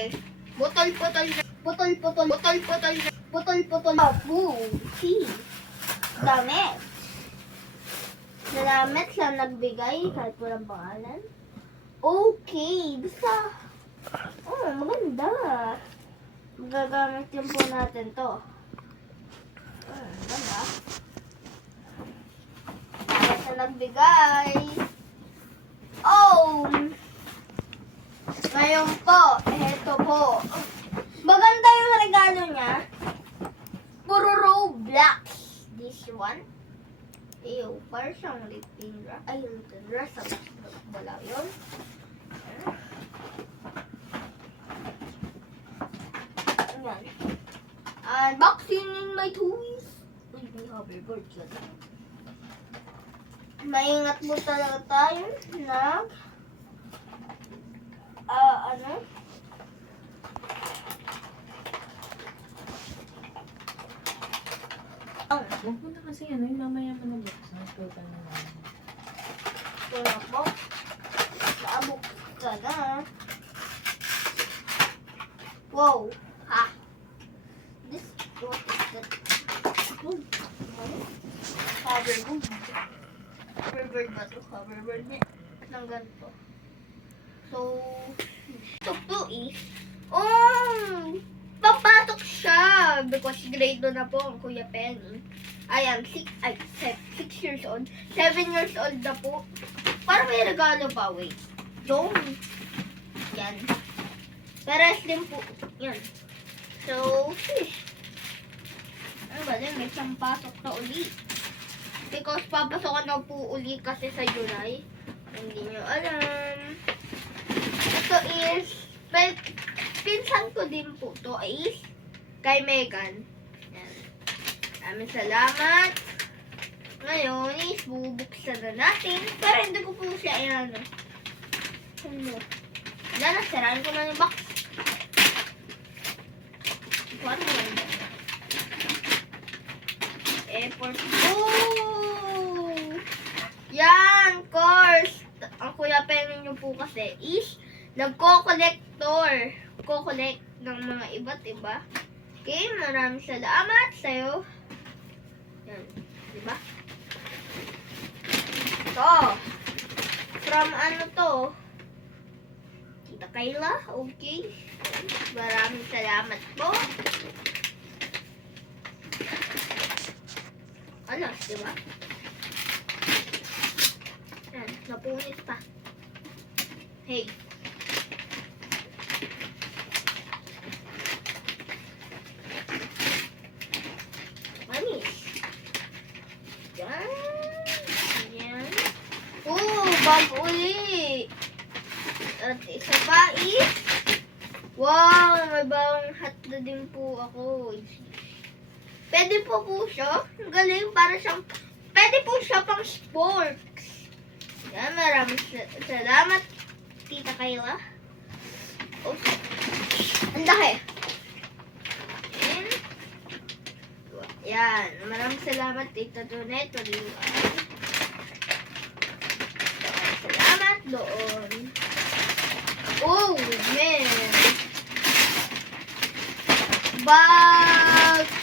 Okay. Putol-putol. See. Damit. Damit lang nagbigay kahit walang pangalan. Okay. Basta. Oh, maganda. Magagamit lang po natin to. Ganda. Basta nagbigay. Oh! Ngayon po, eto po. Maganda yung regalo niya. Puro Roblox. This one. Ew, parang siyang lipin dress. Ay, lipin dress. Wala yun. Ayan. Unboxing in my toys. Uy, may hoverboard yun. Maingat mo talaga tayo na Huwag mo na kasi yung mamaya mo na buksan. Total na lang. Wala po. Naabok ka na. Wow. Ha. This, what is that? Hoverboard. Hoverboard ba ito? Hoverboard niya. Nang ganito. So, ito po is, papasok siya. Because grade 2 na po ang Kuya Penny. Ayan, 6 years old. 7 years old na po. Parang may regalo pa, wait. Yung, yan. Pares din po. Yan. So, ano ba din? May isang pasok na uli. Because papasokan na po uli kasi sa July. Hindi nyo alam. Ito is, pinsan ko din po to is kay Megan. Yan. Maraming salamat. Ngayon is bubuksan na natin. Pero hindi ko po siya ano. Wala na, sirain ko na yung box. Ano yan? Airport. Oh! Yan, course. Ang Kuya Penny nyo po kasi is nagko-collector. Ko-collect ng mga iba't iba. Okay, maraming salamat sa'yo. Yan, diba? Ito. From ano to? Tita Kayla, okay. Maraming salamat po. Alas, diba? Yan, napunit pa. Hey. Manis. Yan. Yan. Bag uli. At isa pa is, wow, may bagong hat na din po ako. Pwede po siya. Ang galing, para siyang, pwede po siya pang sports. Yan, maraming salamat, Tita Kayla. Oh, ang laki. Yan, maraming salamat, Tita Donette. Salamat doon. Oh, man. Bakit?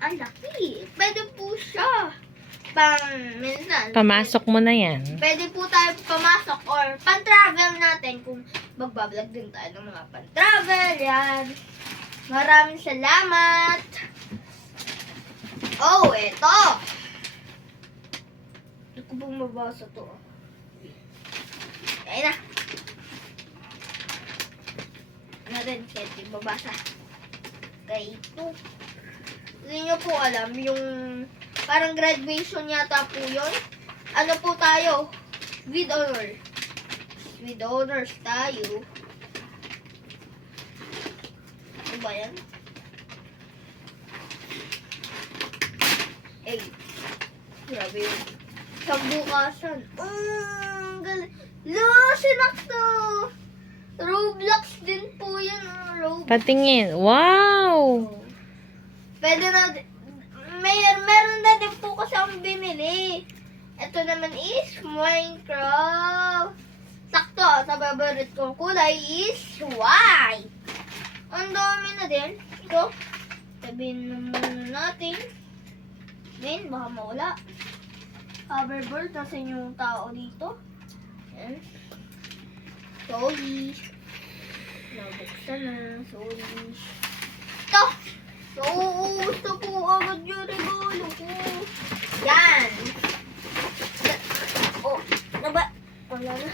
Ang laki. Pwede po siya. Minsan. Pamasok mo na yan. Pwede po tayo pamasok or pan-travel natin kung magbablog din tayo ng mga pan-travel. Yan. Maraming salamat. Oh, eto. Hindi ko pong mabasa to. Ayun na. Ano din, hindi mabasa. Kaya ito. Hindi nyo po alam, yung parang graduation yata po yun. Ano po tayo? With honor. With honors tayo. Ano ba yan? Eh, grabe yun. Sa bukasan. Galing. Sinakto! Roblox din po yan. Roblox. Patingin. Wow! Pwede na, meron na din po kasi akong binili. Ito naman is Minecraft. Sakto favorite kong kulay is white. Ang dami na din. Ito. Sabihin na muna natin. Ngayon, baka mawala. Hoverboard, nasa yung tao dito. Yan. Sorry. Nabuksan na. Sorry. Ito! Nauusto po agad yung regalo ko. Yan. Oh, naba? Wala na.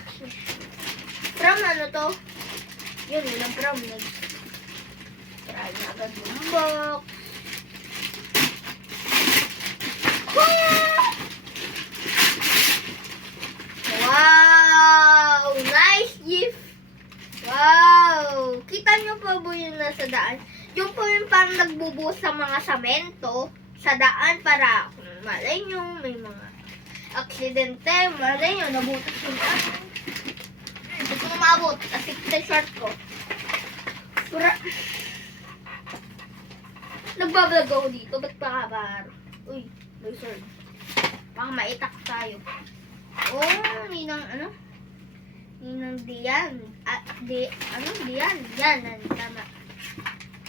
From ano to? Yun, yun ang from. Try na agad yung box. Wow! Nice gift! Wow! Kita nyo pa ba yung nasa daan? Yung po yung parang nagbubuhos sa mga semento sa daan para kung malay nyo, may mga aksidente, malay nyo, nabutas yung daan. Hindi ko na maabot. Asik na short ko. Nagbablog ako dito. Ba't pa kabar? Uy, may sword. Baka maitak tayo. Oh, ninang ano? Ninang Dian. Dian. Yan, tama.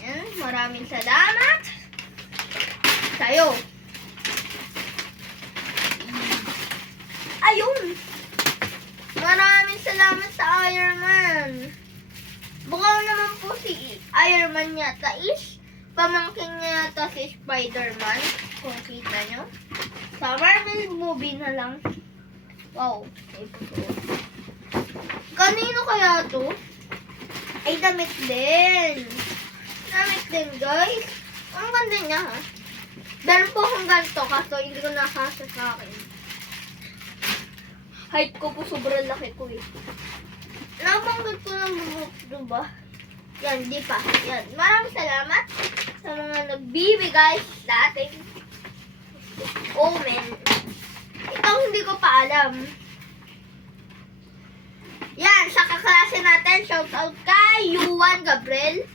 Yan, maraming salamat sa'yo. Ayun! Maraming salamat sa Iron Man. Bukang naman po si Iron Man yata is pamangkin niya yata si Spider-Man. Kung kita nyo. Sa Marvel movie na lang. Wow. Kanino kaya to? Ay, damit din. Damit din, guys. Ang ganda niya, ha? Meron po akong ganito, kaso hindi ko nakasa sa akin. Height ko po sobrang laki ko, eh. Nabanggit ko ng buhok, diba? Yan, di pa. Yan. Maraming salamat sa mga nagbibigay sa ating omen. Ito hindi ko pa alam. Yan, sa kaklase natin, shout out kay Yuan Gabriel.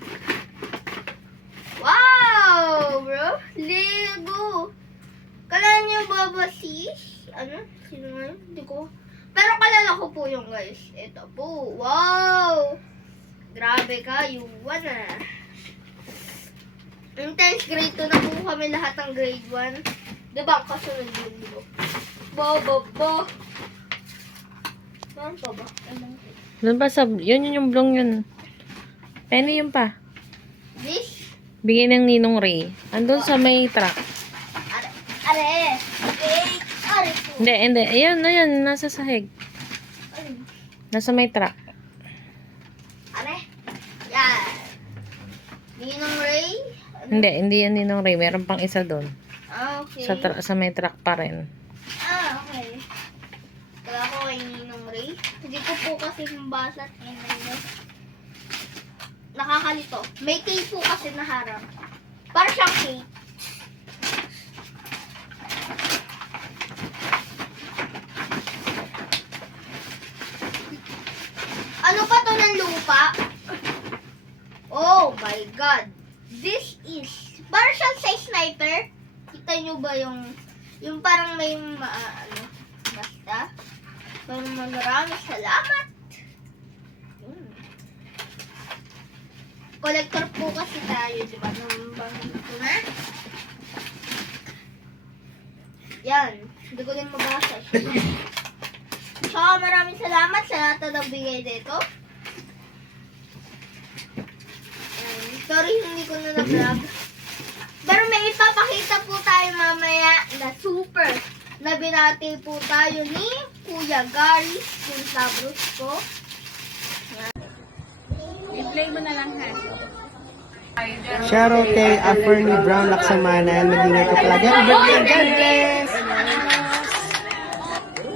Wow, bro. Lego. Kala niyo ba si? Ano? Sino nga yun? Hindi ko. Pero kalala ko po yung guys. Ito po. Wow. Grabe ka, Yuan ah. Intense grade 2 na po kami lahat ng grade 1. Diba ang kasunod yun dito? Bo. Saan pa ba? Doon pa sa, yun yung blong yun. Penny yun pa. This? Bigay ng Ninong Ray. Andun sa may truck. Are. Okay. Are po. Hindi. Ayan, nasa sahig. Ano? Nasa may truck. Are. Yan. Ninong Ray? Hindi yan Ninong Ray. Meron pang isa doon. Ah, okay. Sa may truck pa rin. Ah, okay. Kala ko kay Ninong Ray. Hindi ko po kasi nabasa. Nakakalito. May cake po kasi na harap. Para siyang cake. Ano pa to ng lupa? Oh my God. This is, para siyang sa sniper. Kita nyo ba yung parang may, basta. Maraming salamat. Collector po kasi tayo, di ba? Nung bangin ko na. Yan. Hindi ko din mabasa. Tsaka maraming salamat sa lahat na nagbigay dito. Sorry, hindi ko na na-vlog. Pero may ipapakita po tayo mamaya na super na binati po tayo ni Kuya Gary kung sabros ko. I-play mo na lang, ha? Shoutout kay Aferny Brown Laksamanan. Mag-ingay ko palagi. Happy birthday, God bless!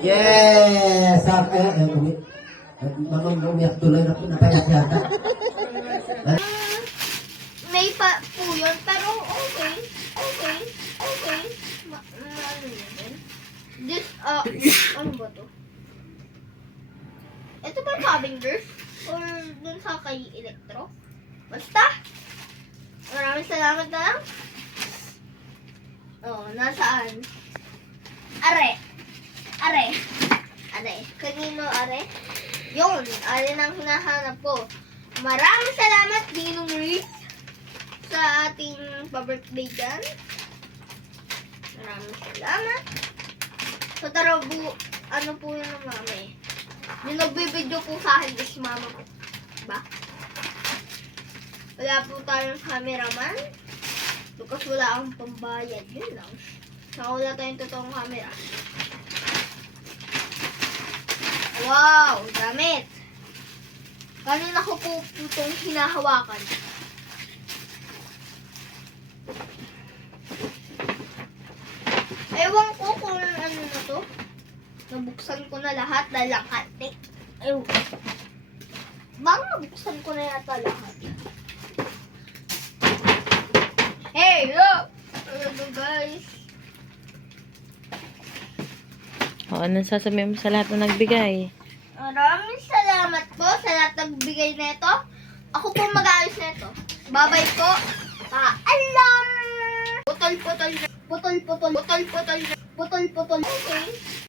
Yes! Mamang umiyak tuloy na napayak yata. May pa po yun, pero okay. Ano yun? This, ano ba to? Ito ba Cavengers? Or dun sa kay Electro? Basta! Maraming salamat na lang. Oh, nasaan? Are. Kanino are? Yun, alin ang hinahanap ko. Maraming salamat, Ninong Rick, sa ating pa-birthday dyan. Maraming salamat. So, tara, ano po yun ng mami? Yung nagbibideo po sa akin is mama ko. Diba? Wala po tayong cameraman. Because wala akong pambayad. Yun lang. Saka wala tayong totoong camera. Wow! Damit! Kanina ko po itong hinahawakan. Ewan ko kung ano na to. Nabuksan ko na lahat dahil ang hati. Ewan. Baka nabuksan ko na yata lahat. Hey, look! Ano guys? O, anong sasabihin mo sa lahat na nagbigay? Maraming salamat po sa lahat ng bigay na ito. Ako po mag-aayos na ito. Babay po. Paalam! Putol-putol. Putol-putol. Putol-putol. Putol-putol. Okay.